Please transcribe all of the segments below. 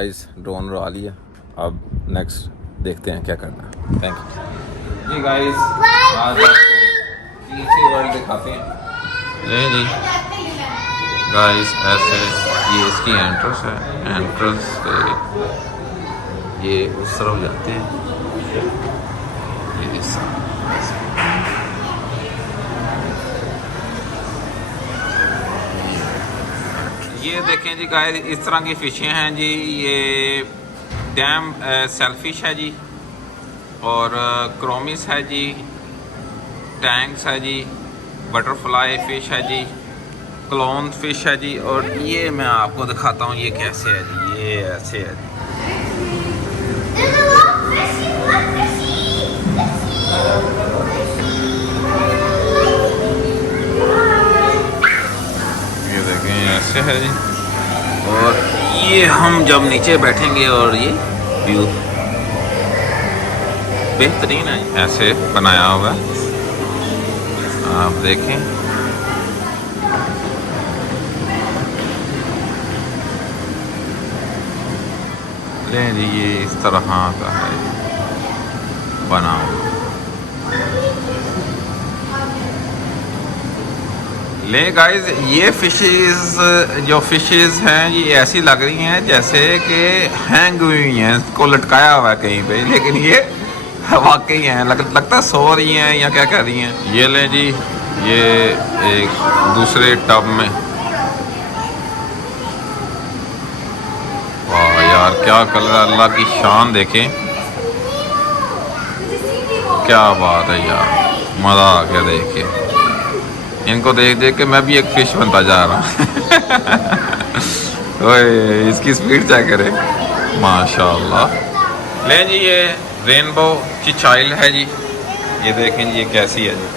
Guys drone उड़ा लिया, अब नेक्स्ट देखते हैं क्या करना है। थैंक यू जी गाइस, आज तीसरी वर्ल्ड दिखाते हैं। ये जी गाइस, ऐसे ये इसकी एंट्रेंस है, एंट्रेंस पे ये उस तरफ जाते हैं। ये देखें जी गाइस, इस तरह की फ़िशें हैं जी। ये डैम सेलफिश है जी, और क्रोमिस है जी, टैंक्स है जी, बटरफ्लाई फ़िश है जी, क्लोन फ़िश है जी। और ये मैं आपको दिखाता हूँ ये कैसे है जी, ये ऐसे है जी। ये देखें ऐसे है जी, और ये हम जब नीचे बैठेंगे और ये व्यू बेहतरीन है, ऐसे बनाया हुआ है, आप देखें। ले जी, ये इस तरह का है बना हुआ। ले गाइस, ये फिशेस जो फिशेस हैं ये ऐसी लग रही हैं जैसे कि हैंग हुई हैं, इसको लटकाया हुआ है कहीं पे, लेकिन ये वाकई हैं, लगता है सो रही हैं या क्या कर रही हैं। ये ले जी, ये एक दूसरे टब में, वाह यार क्या कलर, अल्लाह की शान देखें, क्या बात है यार, मज़ा आ गया देख के। इनको देख देख के मैं भी एक फ़िश बनता जा रहा हूँ। ओए इसकी स्पीड चेक करें, माशाल्लाह। ले जी, ये रेनबो की चाइल्ड है जी, ये देखें जी ये कैसी है जी।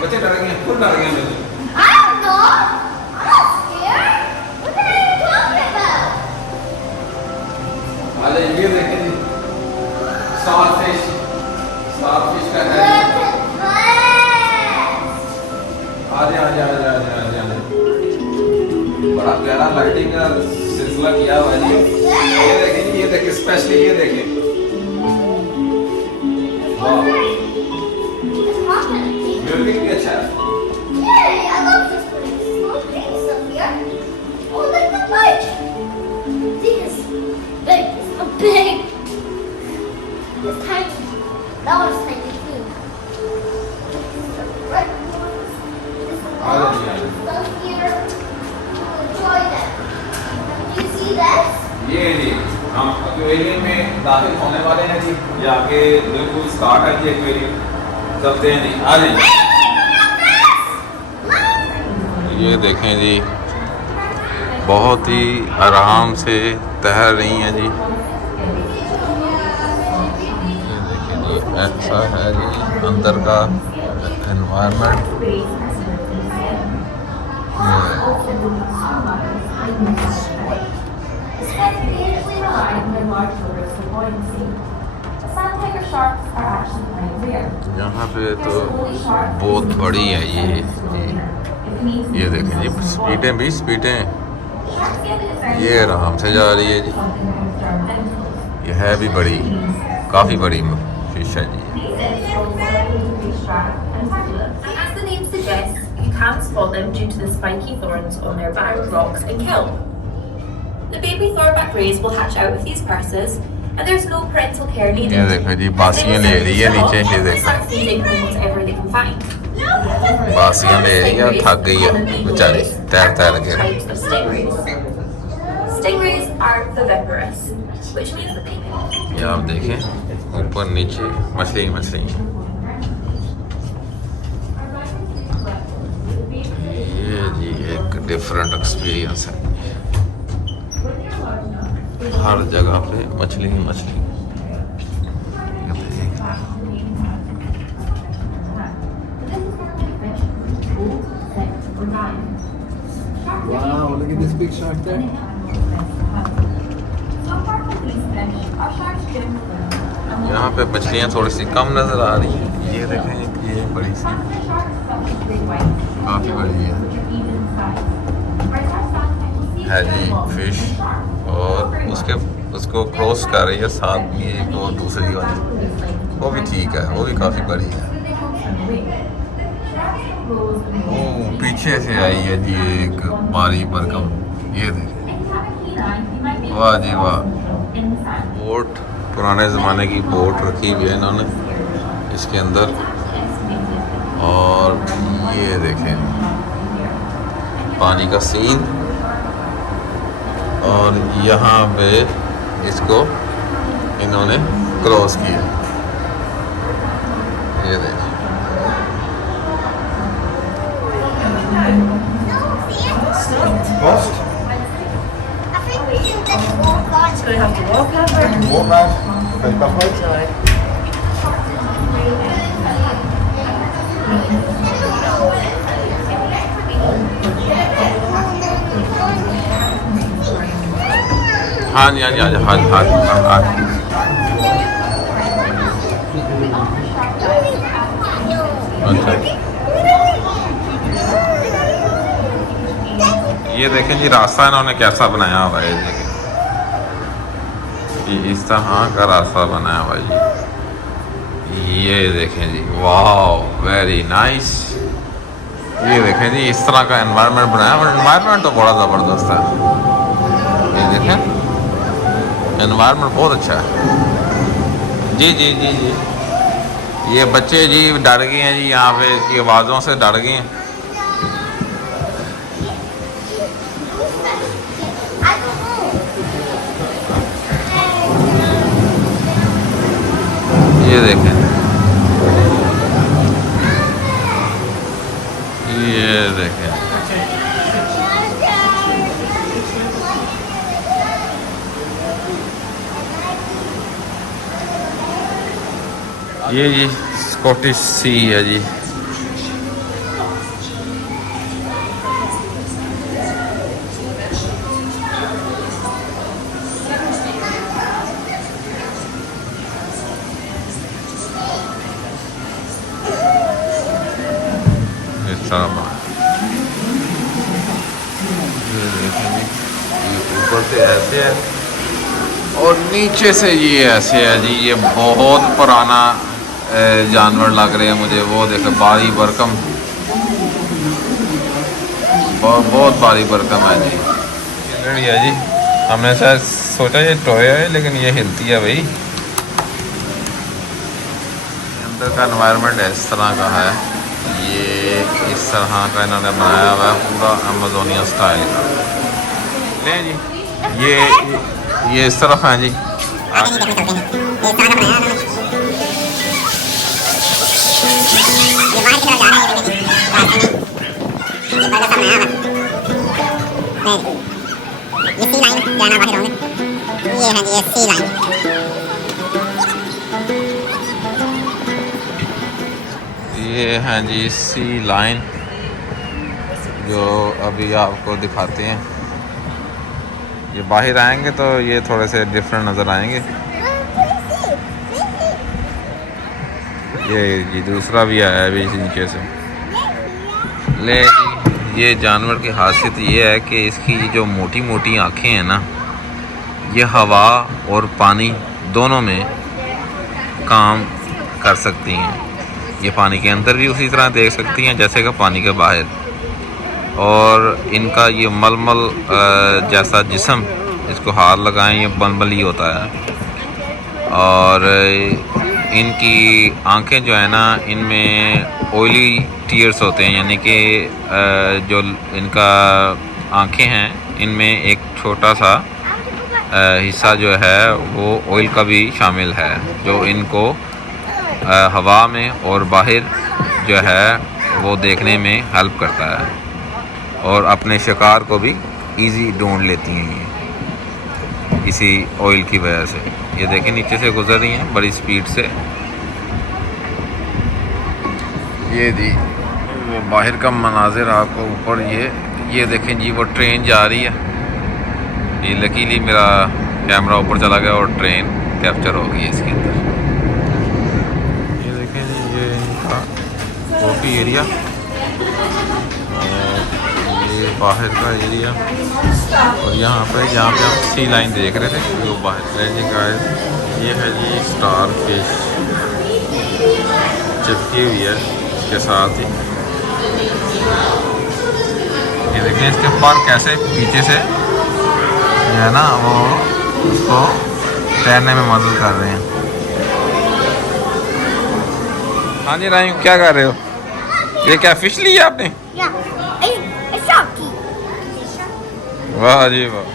बच्चे डर गए, खुद डर गए बच्चे। अरे ये देखें जी, स्टारफिश का है। आजे आजे आजे आजे आजे आजे, बड़ा प्यारा लाइटिंग का सिलसिला किया हुआ है जी। ये देखें, ये देखें, स्पेशली ये देखें, म्यूजिक भी अच्छा है। It's tiny. That one's tiny too. Red ones. This one. Stuff here. Enjoy them. Do you see that? ये जी हम एक्वेरियम में दाखिल होने वाले हैं जी, ये आगे बिल्कुल स्टार्ट है जी एक्वेरियम, चलते हैं जी, आ जाइए। ये देखें जी, बहुत ही आराम से तैर रही हैं जी। ऐसा है जी अंदर का एनवायरनमेंट। यहाँ पे तो बहुत बड़ी है ये देखें जी, स्पीडें भी स्पीडें, ये आराम से जा रही है जी। ये है भी बड़ी, काफ़ी बड़ी फिश है जी। As the name suggests, you can't spot them due to the spiky thorns on their back, rocks and kelp. The baby thornback rays will hatch out of these purses, and there's no parental care needed. ये देखो जी, बासियाँ ले रही है नीचे, ये देखो feeding on whatever they can find. बासियाँ ले रही है, थक गई है बेचारी तैर तैर के। Stingrays are viviparous, which means that they ये आप देखें ऊपर नीचे मछली मछली। डिफरेंट एक्सपीरियंस है। हर जगह पे मछली ही मछली। Wow, look at this big shark there. यहाँ पे मछलियाँ थोड़ी सी कम नज़र आ रही हैं। ये देखें, ये बड़ी सी, काफ़ी बड़ी है जी फिश, और उसको क्रॉस कर रही है साथ में एक और दूसरी वाली, वो भी ठीक है, वो भी काफ़ी बड़ी है। वो पीछे से आई है जी एक बारी बरकम, ये देखें, वाह जी वाह। बोट, पुराने ज़माने की बोट रखी हुई है इन्होंने इसके अंदर, और ये देखें पानी का सीन, और यहाँ पे इसको इन्होंने क्रॉस किया, ये देखें। Lost? I think we should just walk on. So we have to walk over. Walk out. Okay, back right. Sorry. हाँ जी हाँ जी हाँ जी हाँ जी हाँ जी हाँ जी। अच्छा, ये देखें जी रास्ता इन्होंने कैसा बनाया हुआ है, देखें ये इस तरह का रास्ता बनाया हुआ है जी। ये देखें जी, वाह वेरी नाइस। ये देखें जी इस तरह का एनवायरनमेंट बनाया, और एनवायरनमेंट तो बड़ा ज़बरदस्त है। ये देखें एनवायरनमेंट बहुत अच्छा है जी जी जी जी। ये बच्चे जी डर गए हैं जी, यहाँ पे इसकी आवाज़ों से डर गए हैं। ये देखें, ये देखें, ये जी स्कॉटिश सी है जी। इस तरह बना, ये देखें जी, ये ऊपर से ऐसे है और नीचे से ये ऐसे है जी। ये बहुत पुराना जानवर लग रहे हैं मुझे। वो देखो बारी बरकम, बहुत बारी बरकम है जी। लड़ी है जी, हमने शायद सोचा ये टॉय है, लेकिन ये हिलती है भाई। अंदर का एनवायरनमेंट इस तरह का है, ये इस तरह का इन्होंने बनाया हुआ है पूरा अमेज़ोनियन स्टाइल का। ले जी, ये इस तरफ है जी। ये हैं जी सी लाइन, जो अभी आपको दिखाते हैं। ये बाहर आएंगे तो ये थोड़े से डिफरेंट नज़र आएंगे। ये दूसरा भी आया है अभी नीचे से। ले ये जानवर की खासियत ये है कि इसकी जो मोटी मोटी आँखें हैं ना, ये हवा और पानी दोनों में काम कर सकती हैं। ये पानी के अंदर भी उसी तरह देख सकती हैं जैसे कि पानी के बाहर। और इनका ये मलमल जैसा जिस्म, इसको हाथ लगाएं ये मलमल ही होता है। और इनकी आंखें जो है ना, इनमें ऑयली टीयर्स होते हैं, यानी कि जो इनका आंखें हैं इनमें एक छोटा सा हिस्सा जो है वो ऑयल का भी शामिल है, जो इनको हवा में और बाहर जो है वो देखने में हेल्प करता है। और अपने शिकार को भी इजी ढूंढ लेती हैं ये इसी ऑयल की वजह से। ये देखें नीचे से गुजर रही हैं बड़ी स्पीड से। ये जी वो बाहर का मनाजिर आपको ऊपर ये देखें जी वो ट्रेन जा रही है। ये लकीली मेरा कैमरा ऊपर चला गया और ट्रेन कैप्चर हो गई इसके अंदर। ये देखें जी ये इनका कॉफ़ी एरिया और ये बाहर का एरिया और यहाँ पे जहाँ पे हम सी लाइन देख रहे थे वो बाहर जी गाइस। ये है जी स्टार फिश चिपकी हुई है इसके साथ ही। ये देखें इसके पर कैसे पीछे से जो है ना वो उसको तैरने में मदद कर रहे हैं। हाँ जी रायू क्या कर रहे हो? ये क्या फिश ली है आपने? वाह जी वाह।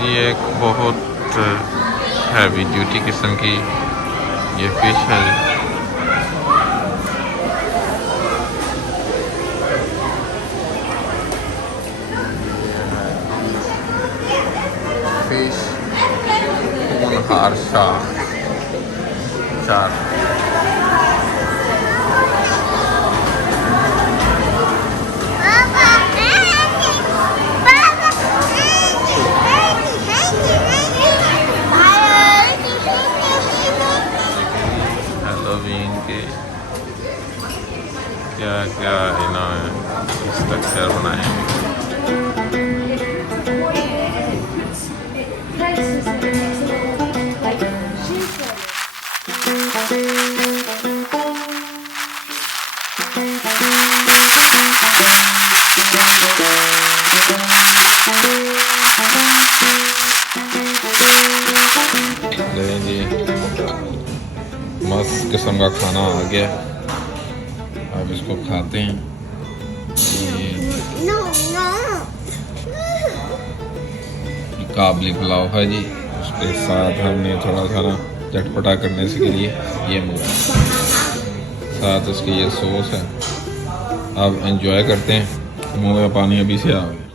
जी एक बहुत हैवी ड्यूटी किस्म की ये फिश है जी। फिश हार शार्क हेलोवीन के क्या क्या इन्होंने स्ट्रक्चर बनाए हैं। जी मस्त किस्म का खाना आ गया, अब इसको खाते हैं। काबली पुलाव है जी, उसके साथ हमने थोड़ा सा ना चटपटा करने के लिए ये मंगाया, साथ उसकी ये सॉस है। अब एंजॉय करते हैं, मुँह में पानी अभी से आ गया।